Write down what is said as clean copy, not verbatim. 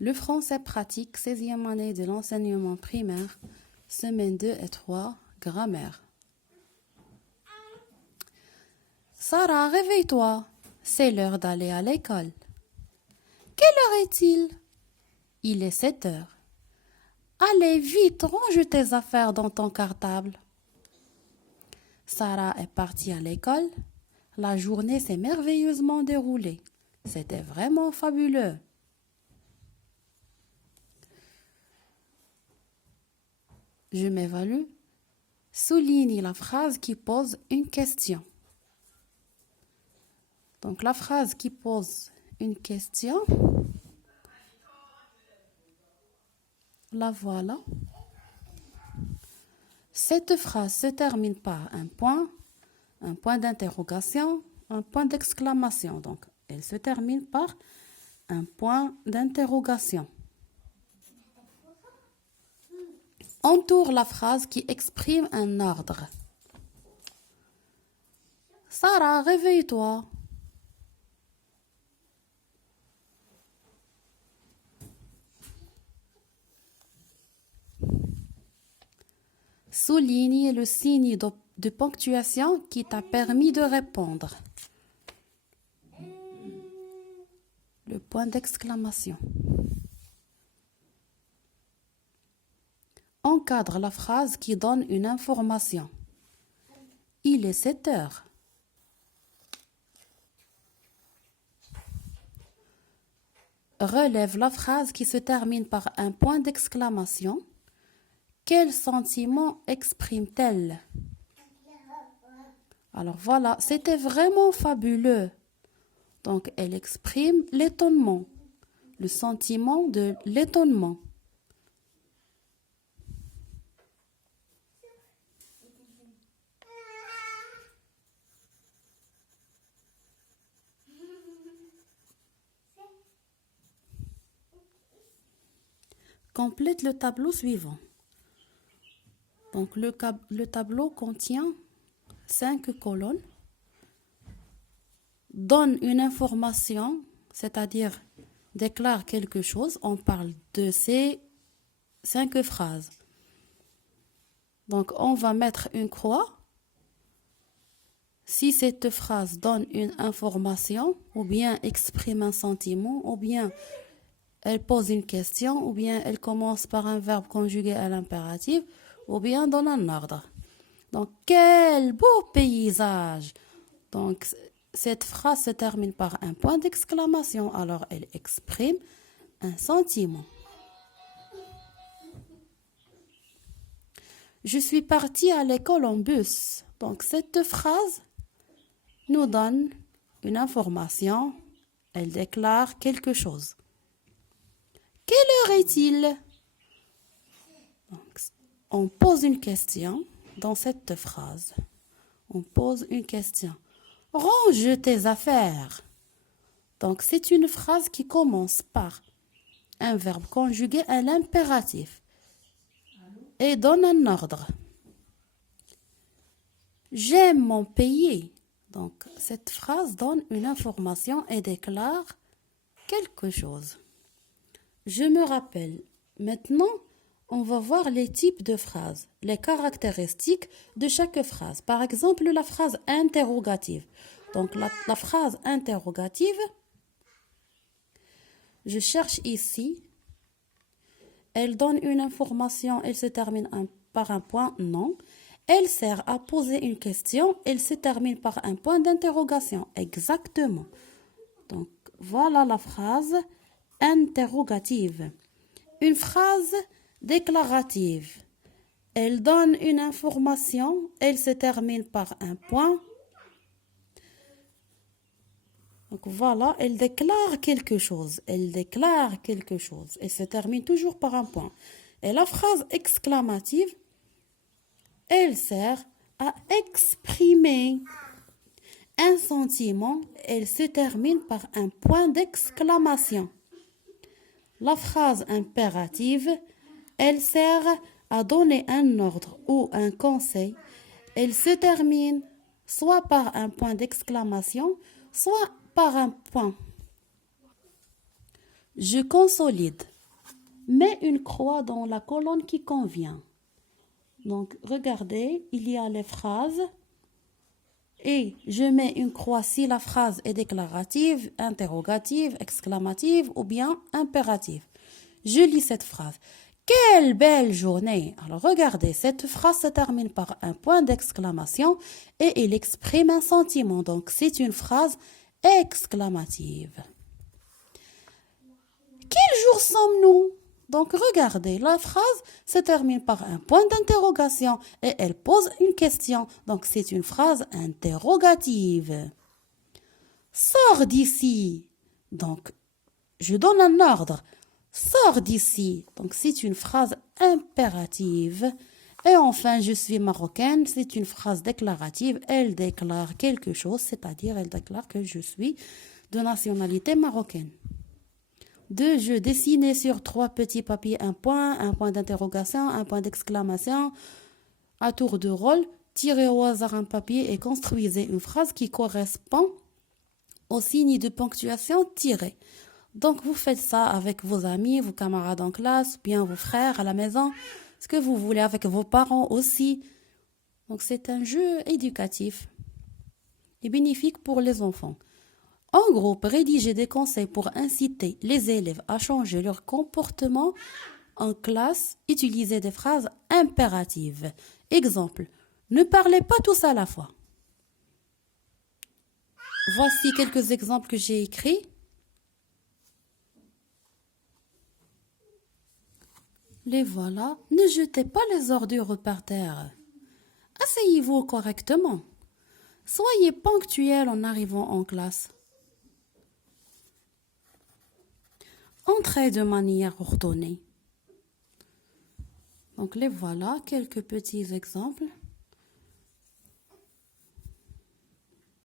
Le français pratique, 16e année de l'enseignement primaire, semaine 2 et 3, grammaire. Sarah, réveille-toi. C'est l'heure d'aller à l'école. Quelle heure est-il? Il est 7 heures. Allez, vite, range tes affaires dans ton cartable. Sarah est partie à l'école. La journée s'est merveilleusement déroulée. C'était vraiment fabuleux. Je m'évalue. Souligne la phrase qui pose une question. Donc la phrase qui pose une question, la voilà. Cette phrase se termine par un point d'interrogation, un point d'exclamation. Donc elle se termine par un point d'interrogation. Entoure la phrase qui exprime un ordre. Sarah, réveille-toi. Souligne le signe de ponctuation qui t'a permis de répondre. Le point d'exclamation. Encadre la phrase qui donne une information. Il est 7 heures. Relève la phrase qui se termine par un point d'exclamation. Quel sentiment exprime-t-elle? Alors voilà, c'était vraiment fabuleux. Donc elle exprime l'étonnement, le sentiment de l'étonnement. Complète le tableau suivant. Donc le tableau contient 5 colonnes. Donne une information, c'est-à-dire déclare quelque chose. On parle de ces 5 phrases. Donc on va mettre une croix si cette phrase donne une information, ou bien exprime un sentiment, ou bien elle pose une question, ou bien elle commence par un verbe conjugué à l'impératif, ou bien donne un ordre. Donc, quel beau paysage! Donc, cette phrase se termine par un point d'exclamation, alors elle exprime un sentiment. Je suis partie à l'école en bus. Donc, cette phrase nous donne une information, elle déclare quelque chose. Quelle heure est-il? Donc, on pose une question dans cette phrase. On pose une question. Range tes affaires. Donc, c'est une phrase qui commence par un verbe conjugué à l'impératif et donne un ordre. J'aime mon pays. Donc, cette phrase donne une information et déclare quelque chose. Je me rappelle. Maintenant, on va voir les types de phrases, les caractéristiques de chaque phrase. Par exemple, la phrase interrogative. Donc, la phrase interrogative, je cherche ici. Elle donne une information, elle se termine par un point non. Elle sert à poser une question, elle se termine par un point d'interrogation. Exactement. Donc, voilà la phrase interrogative. Une phrase déclarative. Elle donne une information, elle se termine par un point. Donc voilà, elle déclare quelque chose. Elle déclare quelque chose. Elle se termine toujours par un point. Et la phrase exclamative, elle sert à exprimer un sentiment. Elle se termine par un point d'exclamation. La phrase impérative, elle sert à donner un ordre ou un conseil. Elle se termine soit par un point d'exclamation, soit par un point. Je consolide. Mets une croix dans la colonne qui convient. Donc, regardez, il y a les phrases et je mets une croix si la phrase est déclarative, interrogative, exclamative ou bien impérative. Je lis cette phrase. Quelle belle journée! Alors, regardez, cette phrase se termine par un point d'exclamation et il exprime un sentiment. Donc, c'est une phrase exclamative. Quel jour sommes-nous? Donc, regardez, la phrase se termine par un point d'interrogation et elle pose une question. Donc, c'est une phrase interrogative. Sors d'ici. Donc, je donne un ordre. Sors d'ici. Donc, c'est une phrase impérative. Et enfin, je suis marocaine. C'est une phrase déclarative. Elle déclare quelque chose, c'est-à-dire elle déclare que je suis de nationalité marocaine. 2. Je dessinais sur 3 petits papiers un point d'interrogation, un point d'exclamation. À tour de rôle, tirez au hasard un papier et construisez une phrase qui correspond au signe de ponctuation tiré. Donc, vous faites ça avec vos amis, vos camarades en classe, bien vos frères à la maison, ce que vous voulez avec vos parents aussi. Donc, c'est un jeu éducatif et bénéfique pour les enfants. En groupe, rédigez des conseils pour inciter les élèves à changer leur comportement en classe. Utilisez des phrases impératives. Exemple, ne parlez pas tous à la fois. Voici quelques exemples que j'ai écrits. Les voilà. Ne jetez pas les ordures par terre. Asseyez-vous correctement. Soyez ponctuels en arrivant en classe. Entrez de manière ordonnée. Donc les voilà, quelques petits exemples.